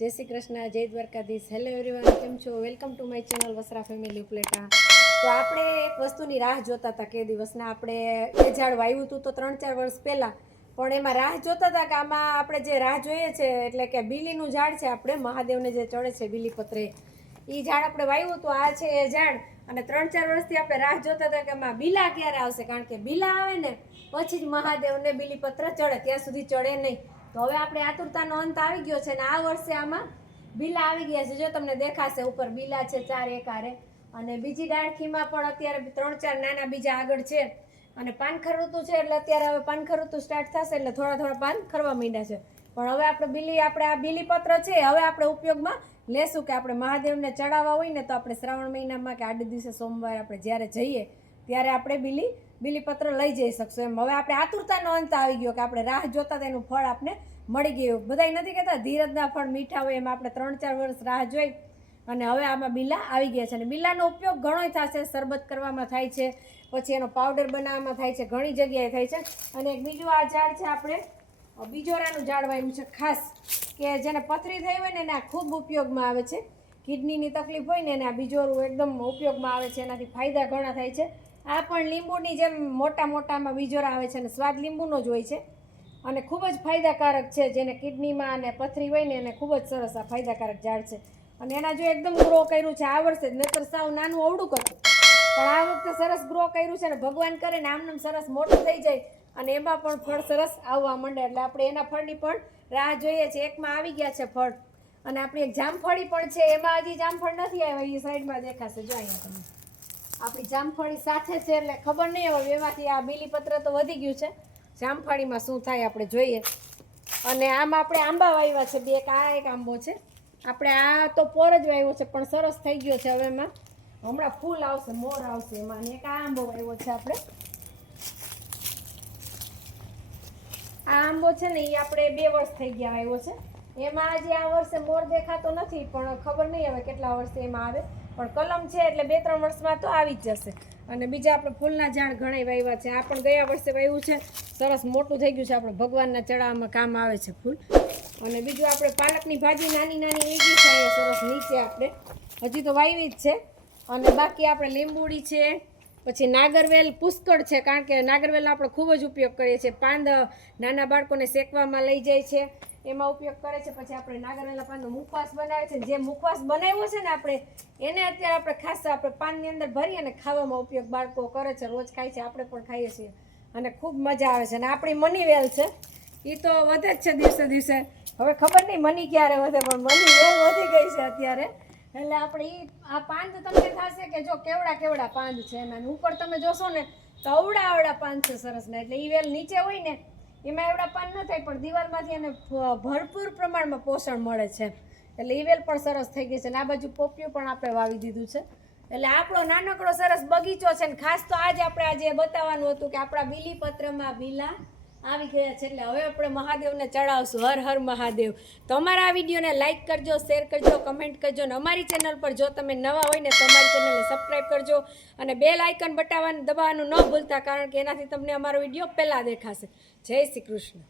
જય શ્રી કૃષ્ણ, જય Dwarkadhish. Hello everyone, કેમ છો? Welcome to my channel Vasra family Upleta. તો આપણે એક વસ્તુની રાહ જોતા હતા કે દિવસના આપણે એ ઝાડ વાવ્યું હતું તો 3-4 વર્ષ પહેલાં, પણ એમાં રાહ જોતા હતા કે આમાં આપણે જે રાહ જોઈએ છે એટલે કે બીલીનું ઝાડ છે, આપણે મહાદેવને જે ચડે છે બીલીપત્રે, એ ઝાડ આપણે વાવ્યું હતું. આ છે એ ઝાડ, અને 3-4 વર્ષથી આપણે રાહ જોતા હતા કે આમાં બીલા ક્યારે આવશે, કારણ કે બીલા આવે ને પછી જ મહાદેવને બીલીપત્ર ચડે, ત્યાં સુધી ચડે નહીં. તો હવે આપણે આતુરતાનો અંત આવી ગયો છે, અને આ વર્ષે આમાં બીલા આવી ગયા છે. જો તમને દેખાશે ઉપર બીલા છે 4 એકારે, અને બીજી ડાળખીમાં પણ અત્યારે 3-4 નાના બીજા આગળ છે. અને પાનખર ઋતુ છે એટલે અત્યારે હવે પાનખર ઋતુ સ્ટાર્ટ થશે એટલે થોડા થોડા પાન ખરવા માંડ્યા છે. પણ હવે આપણે આ બીલીપત્ર છે હવે આપણે ઉપયોગમાં લેશું કે આપણે મહાદેવને ચડાવવા હોય ને તો આપણે શ્રાવણ મહિનામાં કે આડે દિવસે સોમવારે આપણે જ્યારે જઈએ ત્યારે આપણે બીલીપત્ર લઈ જઈ શકશું એમ. હવે આપણે આતુરતાનો અંત આવી ગયો કે આપણે રાહ જોતા તેનું ફળ આપણે મળી ગયું. બધાય નથી કહેતા ધીરજના ફળ મીઠા હોય, એમ આપણે 3-4 વર્ષ રાહ જોઈ અને હવે આમાં બીલા આવી ગયા છે. અને બીલાનો ઉપયોગ ઘણોય થશે, શરબત કરવામાં થાય છે, પછી એનો પાવડર બનાવવામાં થાય છે, ઘણી જગ્યાએ થાય છે. અને એક બીજું આ ઝાડ છે, આપણે બીજોરાનું ઝાડ વાવ્યું છે ખાસ, કે જેને પથરી થઈ હોય ને એને આ ખૂબ ઉપયોગમાં આવે છે. કિડનીની તકલીફ હોય ને એને આ બીજોરું એકદમ ઉપયોગમાં આવે છે, એનાથી ફાયદા ઘણા થાય છે. આ પણ લીંબુની જેમ મોટામાં બીજોરા આવે છે અને સ્વાદ લીંબુનો જ હોય છે, અને ખૂબ જ ફાયદાકારક છે. જેને કિડનીમાં અને પથરી હોય ને એને ખૂબ જ સરસ આ ફાયદાકારક ઝાડ છે. અને એના જો એકદમ ગ્રો કર્યું છે આ વર્ષે, નહીતર સાવ નાનું અવડું હતું, પણ આ વખતે સરસ ગ્રો કર્યું છે. અને ભગવાન કરે ને આમનામ સરસ મોટું થઈ જાય અને એમાં પણ ફળ સરસ આવવા માંડે, એટલે આપણે એના ફળની પણ રાહ જોઈએ છીએ. એકમાં આવી ગયા છે ફળ, અને આપણી એક જામફળી પણ છે, એમાં હજી જામફળ નથી આવ્યા, એ સાઈડમાં દેખાશે. જો અહીંયા તમે આપણી જામફળી સાથે છે એટલે ખબર નહીં હવે એમાંથી આ બીલીપત્ર તો વધી ગયું છે, જામફળીમાં શું થાય આપણે જોઈએ. અને આમાં આપણે આંબા વાવ્યા છે બે, એક આંબો છે આપણે, આ તો પોર જ વાવ્યો છે પણ સરસ થઈ ગયો છે. હવે એમાં હમણાં ફૂલ આવશે, મોર આવશે એમાં. અને એક આ આંબો વાવ્યો છે આપણે, આ આંબો છે ને એ આપણે 2 વર્ષ થઈ ગયા આવ્યો છે. એમાં હજી આ વર્ષે મોર દેખાતો નથી, પણ ખબર નહીં હવે કેટલા વર્ષે એમાં આવે, પણ કલમ છે એટલે 2-3 વર્ષમાં તો આવી જ જશે. અને બીજા આપણે ફૂલના ઝાડ ઘણા વાવ્યા છે. આ પણ ગયા વર્ષે વાવ્યું છે, સરસ મોટું થઈ ગયું છે, આપણે ભગવાનના ચડાવવામાં કામ આવે છે ફૂલ. અને બીજું આપણે પાલકની ભાજી નાની વેગી છે સરસ નીચે, આપણે હજી તો વાવી જ છે. અને બાકી આપણે લીંબુડી છે, પછી નાગરવેલ પુષ્કળ છે, કારણ કે નાગરવેલનો આપણે ખૂબ જ ઉપયોગ કરીએ છીએ. પાંદ નાના બાળકોને શેકવામાં લઈ જાય છે, એમાં ઉપયોગ કરે છે. પછી આપણે નાગરવેલના પાનનો મુખવાસ બનાવે છે, જે મુખવાસ બનાવ્યો છે ને આપણે એને અત્યારે આપણે ખાસ આપણે પાનની અંદર ભરી અને ખાવામાં ઉપયોગ બાળકો કરે છે, રોજ ખાય છે, આપણે પણ ખાઈએ છીએ અને ખૂબ મજા આવે છે. અને આપણી મની વેલ છે એ તો વધે જ છે દિવસે દિવસે. હવે ખબર નહીં મની ક્યારે વધે, પણ મની વેલ વધી ગઈ છે અત્યારે. એટલે આપણે આ પાંદ તમને થશે કે જો કેવડા પાંદ છે એના, ઉપર તમે જોશો ને તો અવડા પાંદ છે સરસના. એટલે એ વેલ નીચે હોય ને એમાં એવડા પાન ન થાય, પણ દિવાલમાંથી એને ભરપૂર પ્રમાણમાં પોષણ મળે છે. એટલે એ વેલ પણ સરસ થઈ ગઈ છે. અને આ બાજુ પોપિયું પણ આપણે વાવી દીધું છે. એટલે આપણો નાનકડો સરસ બગીચો છે. ને ખાસ તો આજે બતાવવાનું હતું કે આપણા બીલીપત્રમાં બીલા આવી ગયા છે, એટલે હવે આપણે મહાદેવને ચડાવશું. હર હર મહાદેવ. તો અમારા આ વિડીયોને લાઇક કરજો, શેર કરજો, કમેન્ટ કરજો. અને અમારી ચેનલ પર જો તમે નવા હોય ને તો અમારી ચેનલને સબસ્ક્રાઈબ કરજો, અને બેલ આઇકન દબાવવાનું ન ભૂલતા, કારણ કે એનાથી તમને અમારો વિડીયો પહેલાં દેખાશે. જય શ્રી કૃષ્ણ.